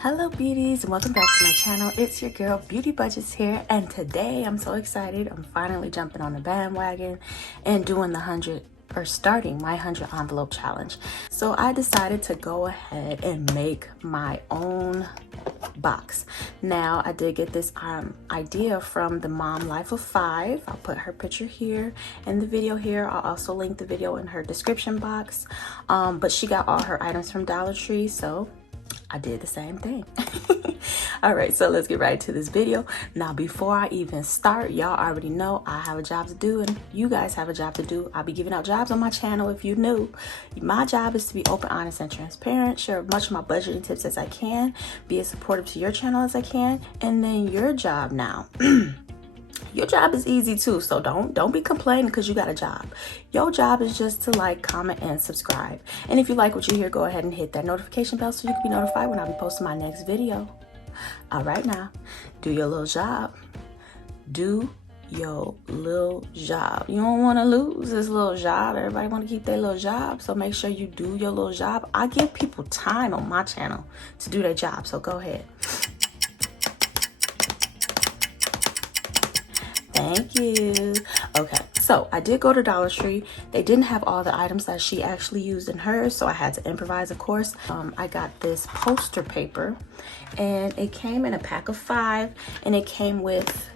Hello beauties, and welcome back to my channel. It's your girl Beauty Budgets here, and today I'm so excited. I'm finally jumping on the bandwagon and doing starting my 100 envelope challenge. So I decided to go ahead and make my own box. Now I did get this idea from the Mom Life of 5. I'll put her picture here in the video here. I'll also link the video in her description box. But she got all her items from Dollar Tree, so I did the same thing. All right, so let's get right to this video. Now, before I even start, y'all already know I have a job to do and you guys have a job to do. I'll be giving out jobs on my channel if you're new. My job is to be open, honest, and transparent, share as much of my budgeting tips as I can, be as supportive to your channel as I can, and then your job now. Your job is easy too, so don't be complaining because you got a job. Your job is just to like, comment, and subscribe. And if you like what you hear, go ahead and hit that notification bell so you can be notified when I be posting my next video. All right, now, do your little job. Do your little job. You don't want to lose this little job. Everybody want to keep their little job, so make sure you do your little job. I give people time on my channel to do their job, so go ahead. Thank you. Okay, so I did go to Dollar Tree. They didn't have all the items that she actually used in hers, so I had to improvise, of course. I got this poster paper, and it came in a pack of 5, and it came with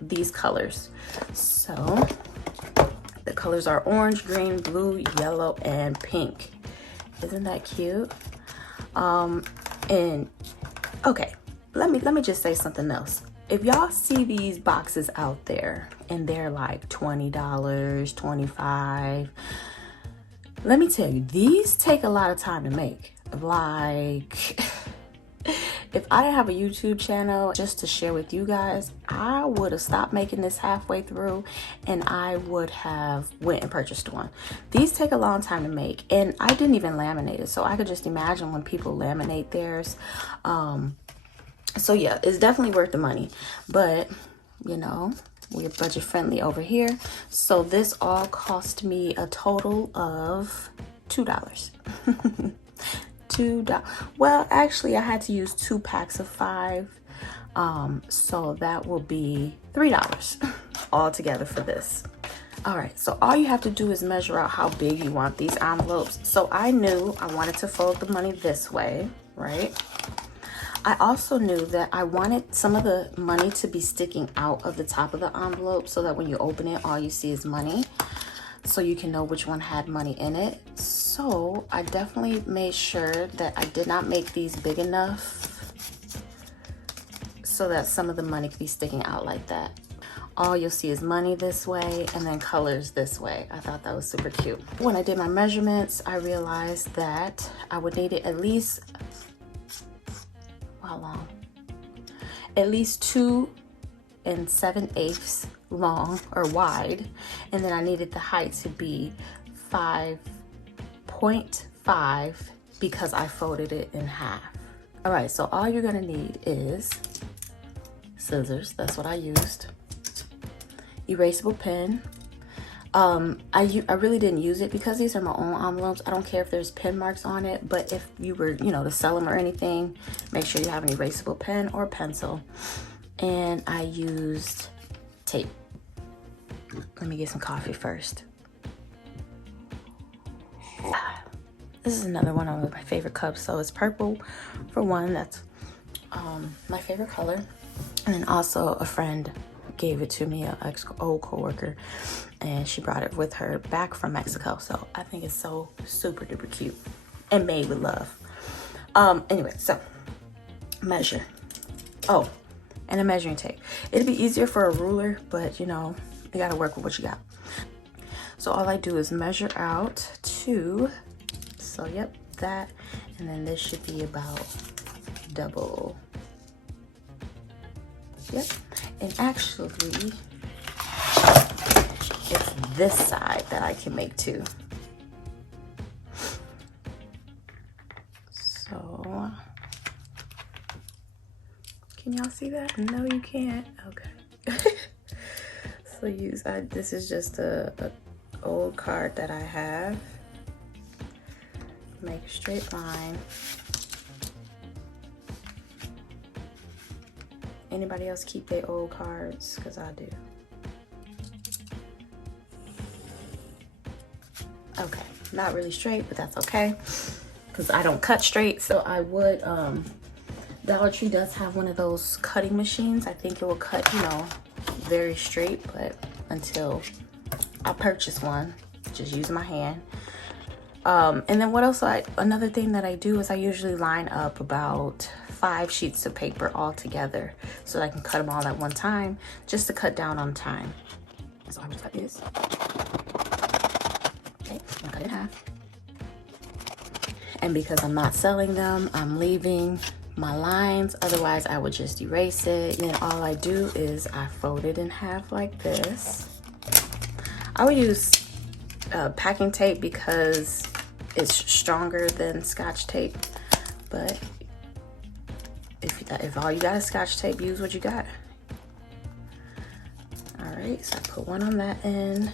these colors. So the colors are orange, green, blue, yellow, and pink. Isn't that cute? And okay, let me just say something else. If y'all see these boxes out there and they're like $20, $25, let me tell you, these take a lot of time to make. Like, if I didn't have a YouTube channel just to share with you guys, I would have stopped making this halfway through and I would have went and purchased one. These take a long time to make, and I didn't even laminate it, so I could just imagine when people laminate theirs. So yeah, it's definitely worth the money, but you know, we're budget friendly over here. So this all cost me a total of $2. $2. Well, actually I had to use 2 packs of 5. So that will be $3 all together for this. All right, so all you have to do is measure out how big you want these envelopes. So I knew I wanted to fold the money this way, right? I also knew that I wanted some of the money to be sticking out of the top of the envelope so that when you open it, all you see is money, so you can know which one had money in it. So I definitely made sure that I did not make these big enough so that some of the money could be sticking out like that. All you'll see is money this way and then colors this way. I thought that was super cute. When I did my measurements, I realized that I would need it at least, how long? At least 2 7/8 long or wide, and then I needed the height to be 5.5 because I folded it in half. All right, so all you're gonna need is scissors. That's what I used. Erasable pen. I really didn't use it because these are my own envelopes. I don't care if there's pen marks on it, but if you were, you know, to sell them or anything, make sure you have an erasable pen or pencil. And I used tape. Let me get some coffee first. This is another one of my favorite cups. So it's purple for one. That's my favorite color. And then also a friend gave it to me, an old coworker, and she brought it with her back from Mexico. So I think it's so super duper cute and made with love. Anyway, so measure. Oh, and a measuring tape. It'd be easier for a ruler, but you know, you gotta work with what you got. So all I do is measure out 2. So yep, that, and then this should be about double. Yep, and actually, it's this side that I can make 2. So, can y'all see that? No, you can't. Okay. So this is just a old card that I have. Make a straight line. Anybody else keep their old cards? Because I do. Okay, not really straight, but that's okay because I don't cut straight. So I would, Dollar Tree does have one of those cutting machines. I think it will cut, you know, very straight, but until I purchase one, just use my hand. And then what else? Another thing that I do is I usually line up about 5 sheets of paper all together so that I can cut them all at one time, just to cut down on time. So I'm just cut this. Okay, I'm gonna cut it in half. And because I'm not selling them, I'm leaving my lines. Otherwise, I would just erase it. And then all I do is I fold it in half like this. I would use packing tape because it's stronger than Scotch tape, but if all you got is Scotch tape, use what you got. All right, so I put one on that end.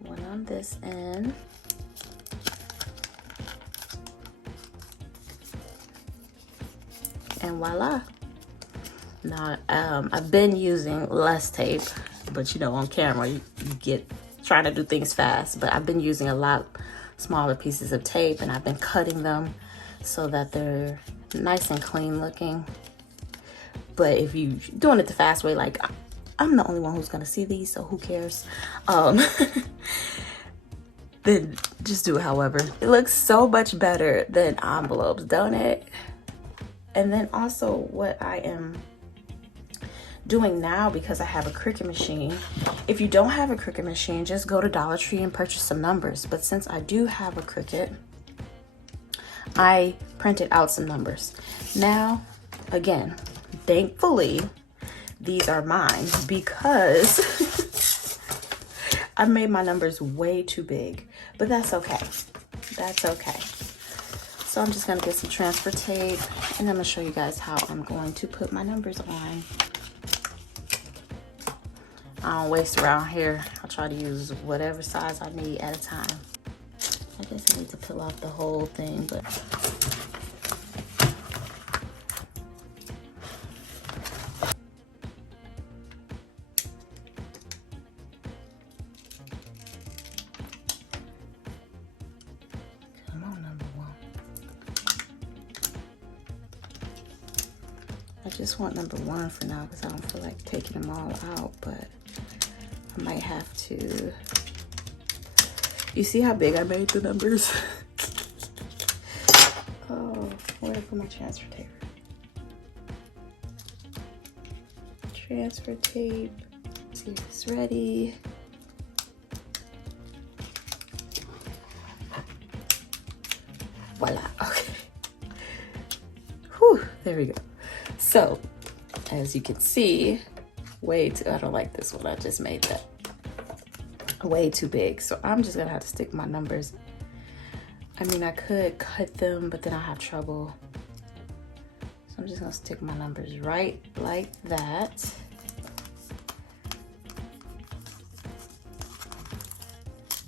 One on this end. And voila. Now, I've been using less tape, but you know, on camera, you get trying to do things fast, but I've been using a lot smaller pieces of tape, and I've been cutting them so that they're nice and clean looking. But if you're doing it the fast way, like I'm the only one who's gonna see these, so who cares? Then just do it however. It looks so much better than envelopes, don't it? And then also what I am doing now, because I have a Cricut machine. If you don't have a Cricut machine, just go to Dollar Tree and purchase some numbers. But since I do have a Cricut, I printed out some numbers. Now, again, thankfully, these are mine because I made my numbers way too big, but that's okay. That's okay. So I'm just gonna get some transfer tape and I'm gonna show you guys how I'm going to put my numbers on. I don't waste around here. I'll try to use whatever size I need at a time. I guess I need to peel off the whole thing, but come on, number one. I just want number one for now because I don't feel like taking them all out, but I might have to. You see how big I made the numbers? Oh, where to put my transfer tape? Transfer tape. See if it's ready. Voila. Okay. Whew, there we go. So, as you can see, I don't like this one. I just made that way too big. So I'm just gonna have to stick my numbers. I mean, I could cut them, but then I'll have trouble. So I'm just gonna stick my numbers right like that.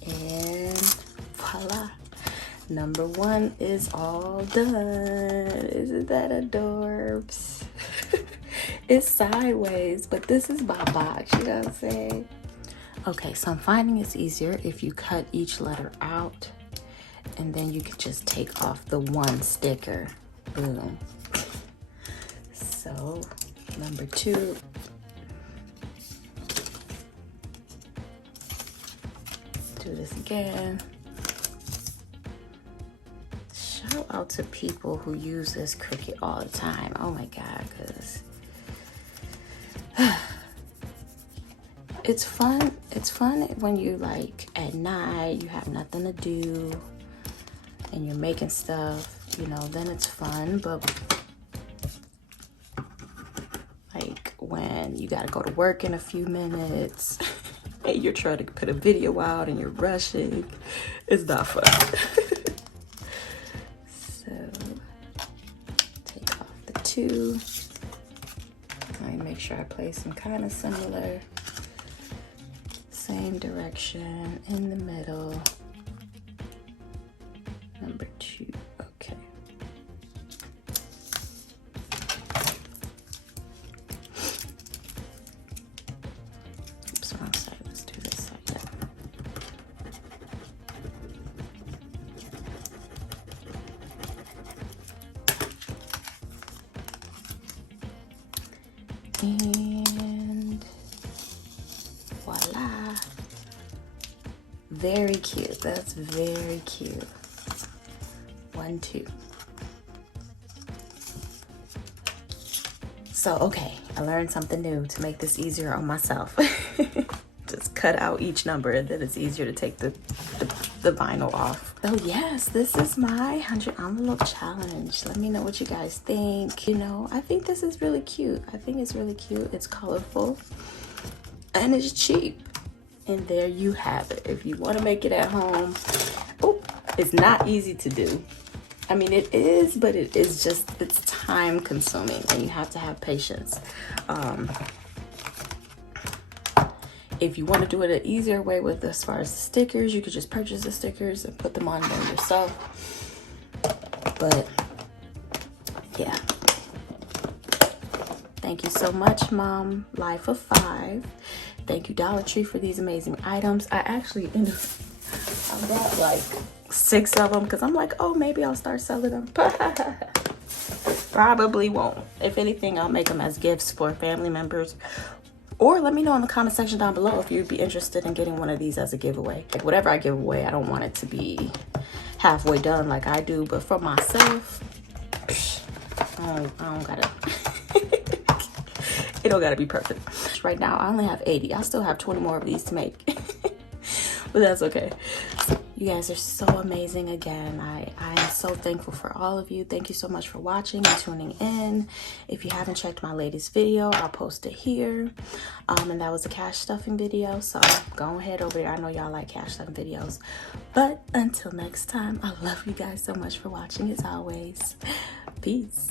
And voila. Number one is all done. Isn't that adorbs? It's sideways, but this is my box, you know what I'm saying? Okay, so I'm finding it's easier if you cut each letter out and then you can just take off the one sticker. Boom. So, number two. Do this again. Shout out to people who use this Cricut all the time. Oh my God, because it's fun. It's fun when you like at night, you have nothing to do and you're making stuff, you know, then it's fun. But like when you gotta go to work in a few minutes and you're trying to put a video out and you're rushing, it's not fun. So take off the two. Let me make sure I place them kind of similar. Same direction in the middle. number 2. Okay. Oops, wrong side. Let's do this side. And voila. Very cute. That's very cute. 1, 2. So, okay, I learned something new to make this easier on myself. Just cut out each number and then it's easier to take the vinyl off. So yes, this is my 100 envelope challenge. Let me know what you guys think. You know, I think this is really cute. I think it's really cute. It's colorful and it's cheap. And there you have it. If you want to make it at home, oh, it's not easy to do. I mean, it is, but it is just, it's time consuming and you have to have patience. If you want to do it an easier way with as far as the stickers, you could just purchase the stickers and put them on there yourself. But yeah. Thank you so much, Mom. Life of 5. Thank you, Dollar Tree, for these amazing items. I actually ended up, I got like 6 of them because I'm like, oh, maybe I'll start selling them. Probably won't. If anything, I'll make them as gifts for family members. Or let me know in the comment section down below if you'd be interested in getting one of these as a giveaway. Like whatever I give away, I don't want it to be halfway done like I do. But for myself, I don't gotta. It don't gotta be perfect. Right now, I only have 80. I still have 20 more of these to make. But that's okay. You guys are so amazing again. I am so thankful for all of you. Thank you so much for watching and tuning in. If you haven't checked my latest video, I'll post it here. And that was a cash stuffing video. So go ahead over there. I know y'all like cash stuffing videos. But until next time, I love you guys so much for watching as always. Peace.